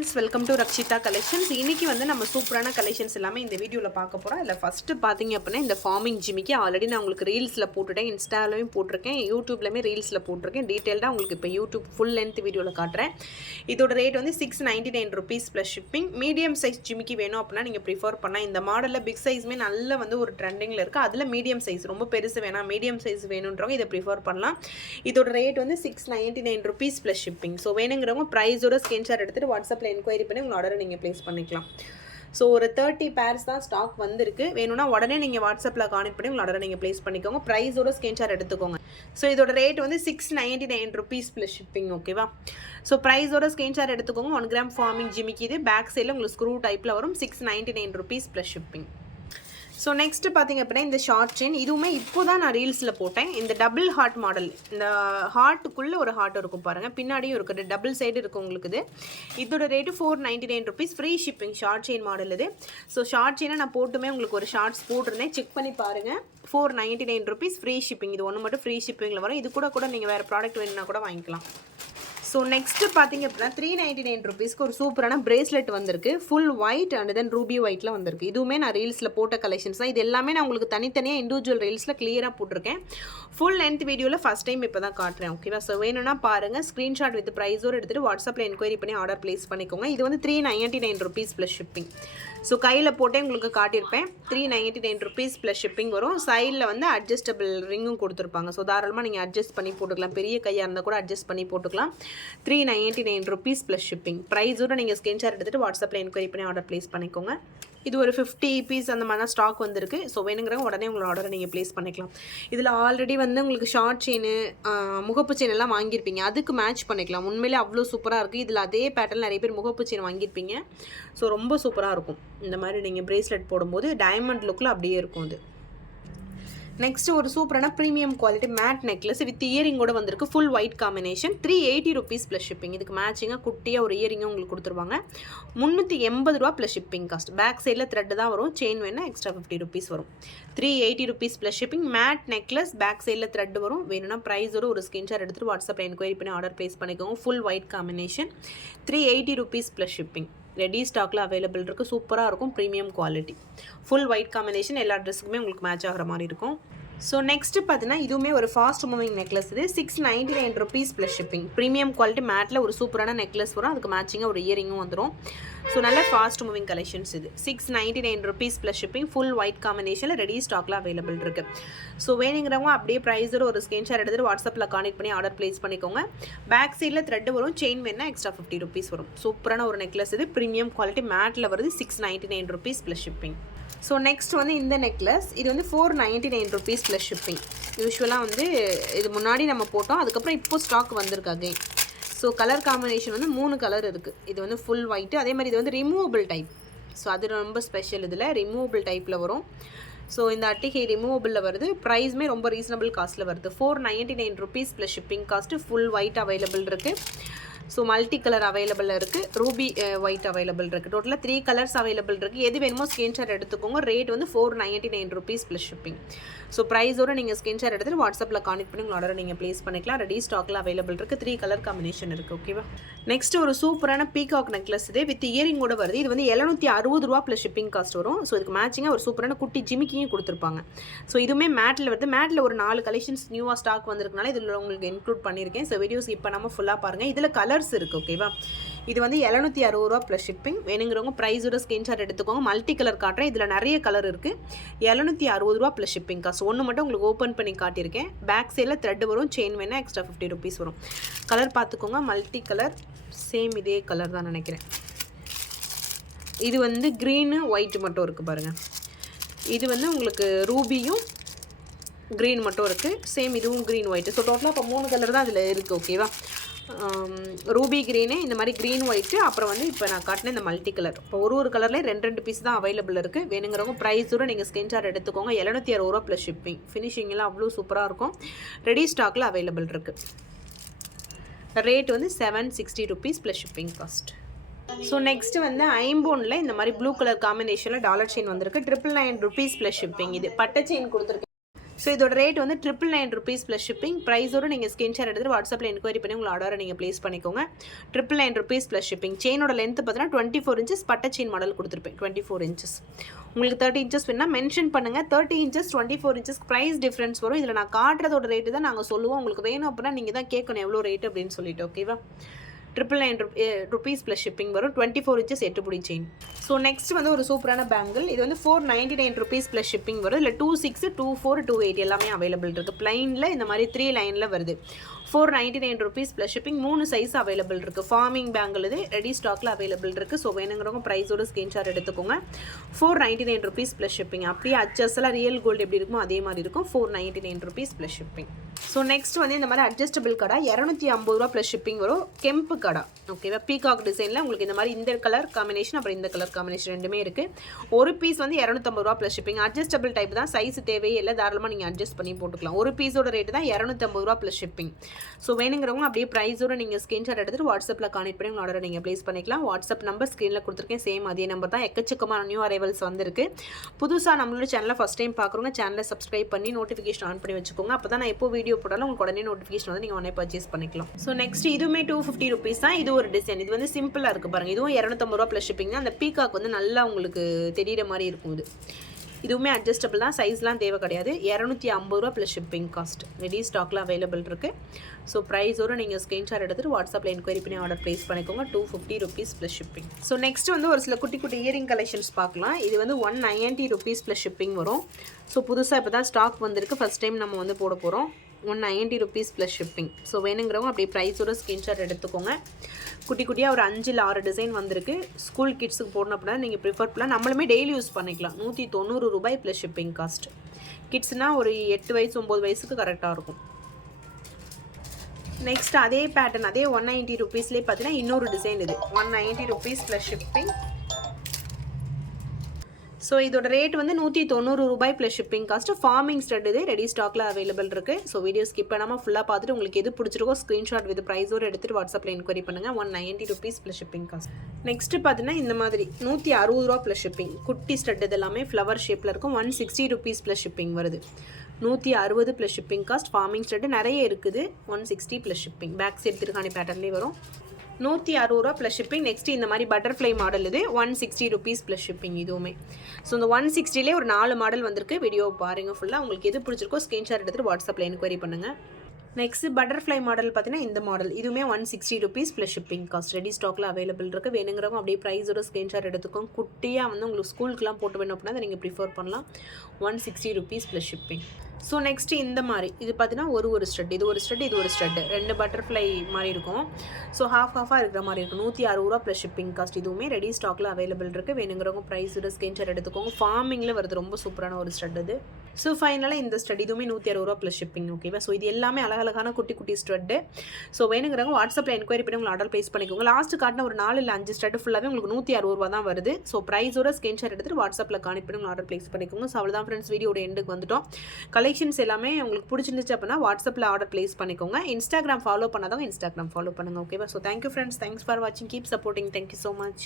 Friends welcome to Rakshitha collections இன்னைக்கு வந்து நம்ம சூப்பரான கலெக்ஷன்ஸ் எல்லாமே இந்த வீடியோவில் பார்க்க போகிறோம் அதில் ஃபஸ்ட்டு பார்த்தீங்க அப்படின்னா இந்த ஃபார்மிங் ஜிமிக்கு ஆல்ரெடி நான் உங்களுக்கு ரீல்ஸில் போட்டுட்டேன். இன்ஸ்டாலையும் போட்டிருக்கேன். யூடியூப்லையுமே ரீல்ஸில் போட்டிருக்கேன். டீட்டெயில்டாக உங்களுக்கு இப்போ யூடியூப் ஃபுல் லென்த் வீடியோவில் காட்டுறேன். இதோட ரேட் வந்து six ninety nine rupees plus shipping medium size ஜிமிக்கி வேணும் அப்படின்னா நீங்கள் ப்ரிஃபர் பண்ணால் இந்த மாடலில் பிக் சைஸுமே நல்ல வந்து ஒரு ட்ரெண்டிங்கில் இருக்குது அதில் மீடியம் சைஸ் ரொம்ப பெருசு வேணாம். மீடியம் சைஸ் வேணுன்றவங்க இதை ப்ரிஃபர் பண்ணலாம். இதோட ரேட் வந்து six ninety nine rupees plus shipping so வேணுங்கிறவங்க ப்ரைஸோட ஸ்கிரீன்ஷாட் எடுத்துகிட்டு வாட்ஸ்அப்பில் என்கொயரி பண்ணி உங்கள் ஆர்டரை நீங்கள் ப்ளேஸ் பண்ணிக்கலாம். ஸோ ஒரு தேர்ட்டி பேர்ஸ் தான் ஸ்டாக் வந்திருக்கு. வேணும்னா உடனே நீங்கள் வாட்ஸ்அப்பில் கான்டெக்ட் பண்ணி உங்கள் ஆர்டரை நீங்கள் ப்ளேஸ் பண்ணிக்கோங்க. ப்ரைஸோட ஸ்கிரீன்ஷாட் எடுத்துக்கோங்க. ஸோ இதோட ரேட் வந்து six ninety nine rupees plus shipping ஓகேவா ஸோ ப்ரைஸோட ஸ்கிரீன்ஷாட் எடுத்துக்கோங்க. ஒன் கிராம் ஃபார்மிங் ஜிமிக்கு இது. பேக் சைடில் உங்களுக்கு ஸ்க்ரூ டைப்பில் வரும். Six ninety nine rupees plus shipping so next பார்த்தீங்க அப்படின்னா இந்த ஷார்ட் செயின் இதுவுமே இப்போ தான் நான் ரீல்ஸில் போட்டேன். இந்த டபுள் ஹார்ட் மாடல் இந்த ஹார்ட்டுக்குள்ளே ஒரு ஹார்ட் இருக்கும் பாருங்கள் பின்னாடியும் இருக்குது டபுள் சைடு இருக்கும் உங்களுக்கு இது. இதோட rate four ninety nine rupees free shipping short chain model இது. ஸோ ஷார்ட் செயினை நான் போட்டுமே உங்களுக்கு ஒரு ஷார்ட்ஸ் போட்டிருந்தேன். செக் பண்ணி பாருங்கள் four ninety nine rupees free shipping இது ஒன்று மட்டும் ஃப்ரீ ஷிப்பிங்கில் வரும். இது கூட கூட நீங்கள் வேறு ப்ராடக்ட் வேணும்னா கூட வாங்கிக்கலாம். ஸோ நெக்ஸ்ட்டு பார்த்தீங்க அப்படின்னா த்ரீ நைன்டி நைன் ருபீஸ்க்கு ஒரு சூப்பரான பிரேஸ்லெட் வந்திருக்கு. Full white and then ruby ஒயிட்டில் வந்திருக்கு. இதுவுமே நான் ரீல்ஸில் போட்ட கலெக்ஷன்ஸ் தான். இது எல்லாமே நான் உங்களுக்கு தனித்தனியாக இண்டிவிஜுவல் ரீல்ஸில் கிளியராக போட்டிருக்கேன். ஃபுல் லென்த் வீடியோவில் ஃபஸ்ட் டைம் இப்போ தான் காட்டுறேன் ஓகேவா ஸோ வேணும்னா பாருங்கள் ஸ்க்ரீன்ஷாட் வித் ப்ரைஸோடு எடுத்துகிட்டு வாட்ஸ்அப்பில் என்கொயரி பண்ணி ஆர்டர் ப்ளேஸ் பண்ணிக்கோங்க. இது வந்து three ninety nine rupees plus shipping so கையில் போட்டே உங்களுக்கு காட்டியிருப்பேன். Three ninety nine rupees plus shipping வரும். சைடில் வந்து அட்ஜஸ்டபிள் ரிங்கும் கொடுத்துருப்பாங்க. ஸோ தாராளமாக நீங்கள் அட்ஜஸ்ட் பண்ணி போட்டுக்கலாம். பெரிய கையாக இருந்தால் கூட அட்ஜஸ்ட் பண்ணி போட்டுக்கலாம். Three ninety nine rupees plus shipping ப்ரைஸோட நீங்கள் ஸ்கிரீன்ஷாட் எடுத்துகிட்டு வாட்ஸ்அப்பில் என்கொயரி பண்ணி ஆர்டர் ப்ளேஸ் பண்ணிக்கோங்க. இது ஒரு ஃபிஃப்டி பீஸ் அந்த மாதிரி ஸ்டாக் வந்திருக்கு. ஸோ வேணுங்கிறவங்க உடனே உங்களோட ஆர்டரை நீங்கள் ப்ளேஸ் பண்ணிக்கலாம். இதில் ஆல்ரெடி வந்து உங்களுக்கு ஷார்ட் செயின் முகப்பு செயின் எல்லாம் வாங்கியிருப்பீங்க. அதுக்கு மேட்ச் பண்ணிக்கலாம். உண்மையிலே அவ்வளோ சூப்பராக இருக்குது இதில் அதே பேட்டர்ன் நிறைய பேர் முகப்பு செயின் வாங்கியிருப்பீங்க. ஸோ ரொம்ப சூப்பராக இருக்கும். இந்த மாதிரி நீங்கள் ப்ரேஸ்லெட் போடும்போது டைமண்ட் லுக்கில் அப்படியே இருக்கும் அது. நெக்ஸ்ட் ஒரு சூப்பரான premium quality matte necklace with இயரிங்கோட வந்திருக்கு. Full white combination three eighty rupees plus shipping இதுக்கு மேட்சிங்காக குட்டியாக ஒரு இயரிங்கும் உங்களுக்கு கொடுத்துருவாங்க. முந்நூற்றி எண்பது ரூபா ப்ளஸ் ஷிப்பிங் காஸ்ட் பேக் சைடில் த்ரெட் தான் வரும். செயின் வேணால் எக்ஸ்ட்ரா ஃபிஃப்டி ருபீஸ் வரும். Three eighty rupees plus shipping matte necklace back சைடில் த்ரெட் வரும். வேணும்னா ப்ரைஸோட ஒரு ஸ்க்ரீன்ஷாட் எடுத்துகிட்டு வாட்ஸ்அப்பில் என்கொயரி பண்ணி ஆர்டர் ப்ளேஸ் பண்ணிக்கோங்க. Full white combination three eighty rupees plus shipping ready ஸ்டாக்கில் அவைலபிள் இருக்குது சூப்பராக இருக்கும். Premium quality full white combination எல்லா ட்ரெஸ்ஸுக்குமே உங்களுக்கு மேட்ச் ஆகிற மாதிரி இருக்கும். ஸோ நெக்ஸ்ட்டு பார்த்தீங்கன்னா இதுவுமே ஒரு ஃபாஸ்ட் மூவிங் நெக்லஸ் இது. Six ninety nine rupees plus shipping premium quality மேட்டில் ஒரு சூப்பரான நெக்லஸ் வரும். அதுக்கு மேட்சிங்காக ஒரு இயரிங்கும் வந்துடும் ஸோ நல்ல ஃபாஸ்ட் மூவிங் கலெக்ஷன்ஸ் இது. Six ninety nine rupees plus shipping full white காம்பினேஷனில் ரெடி ஸ்டாக்கில் அவைலபிள் இருக்குது ஸோ வேணுங்கிறவங்க அப்படியே ப்ரைஸோட ஒரு ஸ்க்ரீன்ஷாட் எடுத்துகிட்டு வாட்ஸ்அப்பில் கான்டெக்ட் பண்ணி ஆர்டர் ப்ளேஸ் பண்ணிக்கோங்க. பேக் சைடில் த்ரெட் வரும். செயின் வேணா எக்ஸ்ட்ரா ஃபிஃப்டி ருபீஸ் வரும். சூப்பரான ஒரு நெக்லஸ் இது. ப்ரீமியம் குவாலிட்டி மேட்டில் வருது. Six ninety nine rupees plus shipping so next வந்து இந்த நெக்லஸ் இது வந்து four ninety nine rupees plus shipping யூஸ்வலாக வந்து இது முன்னாடி நம்ம போட்டோம். அதுக்கப்புறம் இப்போ ஸ்டாக் வந்திருக்கு அகைன் ஸோ கலர் காம்பினேஷன் வந்து மூணு கலர் இருக்குது இது வந்து ஃபுல் ஒயிட்டு அதே மாதிரி இது வந்து ரிமூவபிள் டைப் ஸோ அது ரொம்ப ஸ்பெஷல் இதில். ரிமூவபிள் டைப்பில் வரும். ஸோ இந்த அட்டிகை ரிமூவபிளில் வருது. ப்ரைஸுமே ரொம்ப ரீசனபிள் காஸ்ட்டில் வருது. Four ninety nine rupees plus shipping cost full white available இருக்குது ஸோ மல்டி கலர் அவைலபிள் இருக்குது ரூபி ஒயிட் அவைலபிள் இருக்குது டோட்டலாக த்ரீ கலர்ஸ் அவைலபிள் இருக்குது எது வேணுமோ ஸ்கிரீன்ஷாட் எடுத்துக்கோங்க. ரேட் வந்து four ninety nine rupees plus shipping so ப்ரைஸோட நீங்கள் ஸ்கிரீன்ஷாட் எடுத்துகிட்டு வாட்ஸ்அப்பில் கான்டெக்ட் பண்ணி உங்கள் ஆர்டரை நீங்கள் ப்ளேஸ் பண்ணிக்கலாம். ரெடி ஸ்டாக்கில் அவைலபிள் இருக்குது த்ரீ கலர் காம்பினேஷன் இருக்குது ஓகேவா நெக்ஸ்ட் ஒரு சூப்பரான பீகாக் நெக்லஸ் இது வித் இயரிங்கோட வருது. இது வந்து எழுநூற்றி அறுபது ரூபா ப்ளஸ் ஷிப்பிங் காஸ்ட் வரும். ஸோ இதுக்கு மேட்சிங்காக ஒரு சூப்பரான குட்டி ஜிமிக்கியும் கொடுத்துருப்பாங்க. ஸோ இதுவுமே மேட்டில் வருது. மேட்டில் ஒரு நாலு கலெக்ஷன்ஸ் நியூவாக ஸ்டாக் வந்திருக்கனால இதில் உங்களுக்கு இன்க்ளூட் பண்ணியிருக்கேன் ஸோ வீடியோஸ் இப்போ நம்ம ஃபுல்லாக பாருங்கள் இதில் கலர் கலர்ஸ் இருக்குது ஓகேவா இது வந்து எழுநூற்றி அறுபது ரூபா ப்ளஸ் ஷிப்பிங் வேணுங்கிறவங்க ப்ரைஸோட ஸ்க்ரீன்ஷாட் எடுத்துக்கோங்க. மல்டி கலர் காட்டுறேன். இதில் நிறைய கலர் இருக்குது எழுநூற்றி அறுபது ரூபா ப்ளஸ் ஷிப்பிங் காசு ஒன்று மட்டும் உங்களுக்கு ஓப்பன் பண்ணி காட்டியிருக்கேன். பேக் சைடில் த்ரெட் வரும். செயின் வேணால் எக்ஸ்ட்ரா ஃபிஃப்டி ருபீஸ் வரும். கலர் பார்த்துக்கோங்க. மல்டி கலர் சேம் இதே கலர் தான் நினைக்கிறேன். இது வந்து க்ரீனு ஒயிட் மட்டும் இருக்குது பாருங்கள் இது வந்து உங்களுக்கு ரூபியும் க்ரீன் மட்டும் இருக்குது சேம் இதுவும் க்ரீன் ஒயிட்டு ஸோ டோட்டலாக இப்போ மூணு கலர் தான் அதில் இருக்குது ஓகேவா ரூபி க்ரீனு இந்த மாதிரி க்ரீன் ஒயிட்டு அப்புறம் வந்து இப்போ நான் காட்டின இந்த மல்டி கலர். இப்போ ஒரு ஒரு கலர்லேயே ரெண்டு ரெண்டு பீஸ் தான் அவைலபிள் இருக்குது வேணுங்கிறவங்க ப்ரைஸோட நீங்கள் ஸ்கிரீன்ஷாட் எடுத்துக்கோங்க. எழுநூற்றி அறுபது ரூபா ப்ளஸ் ஷிப்பிங் ஃபினிஷிங்லாம் அவ்வளோ சூப்பராக இருக்கும். ரெடி ஸ்டாக்கில் அவைலபிள் இருக்குது ரேட் வந்து seven sixty rupees plus shipping cost so next வந்து ஐம்போனில் இந்த மாதிரி ப்ளூ கலர் காம்பினேஷனில் டாலர் செயின் வந்திருக்கு. Triple nine rupees plus shipping இது பட்டை செயின் கொடுத்துருக்கு ஸோ இதோட ரேட் வந்து triple nine rupees plus shipping ப்ரைஸோடு நீங்கள் ஸ்கிரீன்ஷாட் எடுத்துட்டு வாட்ஸ்அப்பில் என்கொயரி பண்ணி உங்கள் ஆர்டரை நீங்கள் ப்ளேஸ் பண்ணிக்கோங்க. Triple nine rupees plus shipping செயினோட length பார்த்தீங்கன்னா டுவெண்ட்டி ஃபோர் இன்ச்சஸ் பட்ட செயின் மாடல் கொடுத்துருப்பேன். டுவெண்ட்டி ஃபோர் இன்ச்சஸ் உங்களுக்கு தேர்ட்டி இன்ச்சஸ் வேணால் மென்ஷன் பண்ணுங்கள் thirty inches twenty four inches price difference வரும். இதில் நான் காட்டுறதோட ரேட்டு தான் நாங்கள் சொல்லுவோம். உங்களுக்கு வேணும் அப்படின்னா நீங்கள் தான் கேட்கணும் எவ்வளோ ரேட் அப்படின்னு சொல்லிட்டு ஓகேவா triple nine rupees plus shipping வரும் டுவெண்ட்டி ஃபோர் இன்ச்சஸ் எட்டு பிடி செயின் ஸோ நெக்ஸ்ட் வந்து ஒரு சூப்பரான பேங்கிள் இது வந்து four ninety nine rupees plus shipping வரும். இல்லை two six two four two eight எல்லாமே அவைலபிள் இருக்குது ப்ளைனில் இந்த மாதிரி த்ரீ லைனில் வருது. Four ninety nine rupees plus shipping மூணு சைஸ் அவைலபிள் இருக்குது ஃபார்மிங் பேங்கிள் இது ரெடி ஸ்டாக்கில் அவைலபிள் இருக்குது ஸோ வேணுங்கிறவங்க ப்ரைஸோட ஸ்க்ரீன்ஷாட் எடுத்துக்கோங்க. Four ninety nine rupees plus shipping அப்படியே அச்சஸ்லாம் ரியல் கோல்டு எப்படி இருக்குமோ அதே மாதிரி இருக்கும். Four ninety nine rupees plus shipping so next வந்து இந்த மாதிரி அட்ஜஸ்டபிள் கடை இரநூத்தி ஐம்பது ரூபா ப்ளஸ் ஷிப்பிங் வரும். கெம்பு கடை. ஓகேவா பீகாக் டிசைனில் உங்களுக்கு இந்த மாதிரி இந்த கலர் காம்பினேஷன் அப்புறம் இந்த கலர் காம்பினேஷன் ரெண்டுமே இருக்குது ஒரு பீஸ் வந்து இரநூத்தம்பது ரூபா ப்ளஸ் ஷிப்பிங் அட்ஜஸ்டபிள் டைப் தான். சைஸ் தேவையே இல்லை. தாராளமாக நீங்கள் அட்ஜஸ்ட் பண்ணி போட்டுக்கலாம். ஒரு பீஸோட ரேட்டு தான் இரநூத்தம்பது ரூபா ப்ளஸ் ஷிப்பிங் ஸோ வேணுங்கிறவங்க அப்படியே ப்ரைஸோட நீங்கள் ஸ்க்ரீன்ஷாட் எடுத்துகிட்டு வாட்ஸ்அப்பில் கான்டெக்ட் பண்ணி உங்கள் ஆர்டரை நீங்கள் ப்ளேஸ் பண்ணிக்கலாம். வாட்ஸ்அப் நம்பர் ஸ்க்ரீனில் கொடுத்துருக்கேன். சேம் அதே நம்பர் தான். எக்கச்சக்கமான நியூ அரைவல்ஸ் வந்திருக்கு. புதுசாக நம்மளோட சேனலை ஃபஸ்ட் டைம் பார்க்குறவங்க சேனலை சப்ஸ்கிரைப் பண்ணி நோட்டிஃபிகேஷன் ஆன் பண்ணி வச்சுக்கோங்க. அப்போ தான் நான் எப்போ வீடியோ போட்டாலும் உங்களுக்கு உடனே நோட்டிஃபிகேஷன் வந்து நீங்கள் உடனே பர்ச்சேஸ் பண்ணிக்கலாம். ஸோ நெக்ஸ்ட் இதுவுமே டூ ஃபிஃப்டி ருபீஸ் தான். இது ஒரு டிசைன் இது வந்து சிம்பிளாக இருக்குது பாருங்கள் இதுவும் இரநூத்தம்பது ரூபா ப்ளஸ் ஷிப்பிங் தான். அந்த பீகாக் வந்து நல்லா உங்களுக்கு தெரியிற மாதிரி இருக்கும் இது. இதுவுமே அட்ஜஸ்டபிள் தான். சைஸ்லாம் தேவை கிடையாது. இரநூத்தி ஐம்பது ரூபா ப்ளஸ் ஷிப்பிங் காஸ்ட் ரெடி ஸ்டாக்ல அவைலபிள் இருக்குது ஸோ ப்ரைஸோடு நீங்கள் ஸ்க்ரீன்ஷாட் எடுத்துகிட்டு வாட்ஸ்அப்பில் என்கொயரி பண்ணி ஆர்டர் ப்ளேஸ் பண்ணிக்கோங்க. Two fifty rupees plus shipping so next வந்து ஒரு சில குட்டி குட்டி இயரிங் கலெக்ஷன்ஸ் பார்க்கலாம். இது வந்து one ninety rupees plus shipping வரும். ஸோ புதுசாக இப்போ தான் ஸ்டாக் வந்திருக்கு. ஃபஸ்ட் டைம் நம்ம வந்து போட போகிறோம் one ninety rupees plus shipping so வேணுங்கிறவங்க அப்படியே ப்ரைஸோட ஸ்க்ரீன்ஷாட் எடுத்துக்கோங்க. குட்டி குட்டியாக ஒரு அஞ்சில் ஆறு டிசைன் வந்திருக்கு. ஸ்கூல் கிட்ஸுக்கு போடணும் அப்படின்னா நீங்கள் ப்ரிஃபர் பண்ணலாம். நம்மளுமே டெய்லி யூஸ் பண்ணிக்கலாம். நூற்றி தொண்ணூறு ரூபாய் ப்ளஸ் ஷிப்பிங் காஸ்ட் கிட்ஸ்னால் ஒரு எட்டு வயசு ஒம்பது வயசுக்கு கரெக்டாக இருக்கும். நெக்ஸ்ட் அதே பேட்டர்ன் அதே ஒன் நைன்ட்டி ருபீஸ்லேயே பார்த்தீங்கன்னா இன்னொரு டிசைன் இது. One ninety rupees plus shipping so இதோட ரேட் வந்து நூற்றி தொண்ணூறு ரூபாய் plus shipping cost forming stud இது ரெடி ஸ்டாக்ல அவைலபிள் இருக்குது ஸோ வீடியோ ஸ்கிப் பண்ணாமல் ஃபுல்லாக பார்த்துட்டு உங்களுக்கு எது பிடிச்சிருக்கோ ஸ்க்ரீன்ஷாட் வித் ப்ரைஸோடு எடுத்துகிட்டு வாட்ஸ்அப்பில் என்கொயரி பண்ணுங்கள் one ninety rupees plus shipping cost next பார்த்தீங்கன்னா இந்த மாதிரி நூற்றி அறுபது ரூபா ப்ளஸ் ஷிப்பிங் குட்டி ஸ்டட் இது எல்லாமே ஃப்ளவர் ஷேப்பில் இருக்கும். One sixty rupees plus shipping வருது. நூற்றி அறுபது plus shipping cost forming stud நிறைய இருக்குது. One sixty plus shipping back side திருக்காணி பேட்டர்ன்லேயே வரும். நூற்றி அறுபது ரூபா ப்ளஸ் ஷிப்பிங் நெக்ஸ்ட் இந்த மாதிரி பட்டர்ஃப்ளை மாடல் இது. One sixty rupees plus shipping இதுவுமே. ஸோ இந்த ஒன் சிக்ஸ்டிலே ஒரு நாலு மாடல் வந்திருக்கு. வீடியோ பாருங்கள் ஃபுல்லாக உங்களுக்கு எது பிடிச்சிருக்கோ ஸ்க்ரீன்ஷாட் எடுத்துகிட்டு வாட்ஸ்அப்பில் என்கொயரி பண்ணுங்கள் நெக்ஸ்ட் பட்டர்ஃப்ளை மாடல் பார்த்தீங்கன்னா இந்த மாடல் இதுவுமே one sixty rupees plus shipping cost ready ஸ்டாக்கில் அவைலபிள் இருக்குது வேணுங்கிறவங்க அப்படியே ப்ரைஸோட ஸ்க்ரீன்ஷாட் எடுத்துக்கும் குட்டியாக வந்து உங்களுக்கு ஸ்கூலுக்குலாம் போட்டு வேணும் அப்படின்னா அதை நீங்கள் ப்ரிஃபர் பண்ணலாம். One sixty rupees plus shipping so next இந்த மாதிரி. இது பார்த்தீங்கன்னா ஒரு ஒரு ஸ்டட் இது ஒரு ஸ்டட் இது ஒரு ஸ்டட் ரெண்டு பட்டர்ஃப்ளை மாதிரி இருக்கும். ஸோ ஹாஃப் ஹாஃபாக இருக்கிற மாதிரி இருக்கும். நூற்றி அறுபது ரூபா ப்ளஸ் ஷிப்பிங் காஸ்ட் இதுவுமே ரெடி ஸ்டாக்கில் அவைலபிள் இருக்குது வேணுங்கிறவங்க ப்ரைஸோட ஸ்க்ரீன்ஷாட் எடுத்துக்கோங்க. ஃபார்மிங்கில் வருது. ரொம்ப சூப்பரான ஒரு ஸ்டட் இது. ஸோ ஃபைனலாக இந்த ஸ்டட் இதுவுமே நூற்றி அறுபது ரூபா ப்ளஸ் ஷிப்பிங் ஓகேவா ஸோ இது எல்லாமே அழகழகான குட்டி குட்டி ஸ்டட்டு ஸோ வேணுங்கிறவங்க வாட்ஸ்அப்பில் என்கொயரி பண்ணி உங்களை ஆர்டர் ப்ளேஸ் பண்ணிக்கோங்க. லாஸ்ட் காட்டின ஒரு நாலு இல்லை அஞ்சு ஸ்டட் ஃபுல்லாகவே உங்களுக்கு நூற்றி அறுபது ரூபா தான் வருது. ஸோ ப்ரைஸோட ஸ்க்ரீன்ஷாட் எடுத்துட்டு வாட்ஸ்அப்பில் கான்டெக்ட் பண்ணி ஆர்டர் ப்ளேஸ் பண்ணிக்கோங்க. ஸோ அவ்வளோதான் ஃப்ரெண்ட்ஸ் வீடியோட எண்டுக்கு வந்துட்டோம். கலெக்ஷன்ஸ் எல்லாமே உங்களுக்கு பிடிச்சிருந்துச்சு அப்படின்னா வாட்ஸ்அப்பில் ஆர்டர் ப்ளேஸ் பண்ணிக்கோங்க. இன்ஸ்டாகிராம் ஃபாலோ பண்ணாதவங்க இன்ஸ்டாகிராம் ஃபாலோ பண்ணுங்கள் ஓகேவா so thank you friends thanks for வாட்சிங் keep supporting thank you so much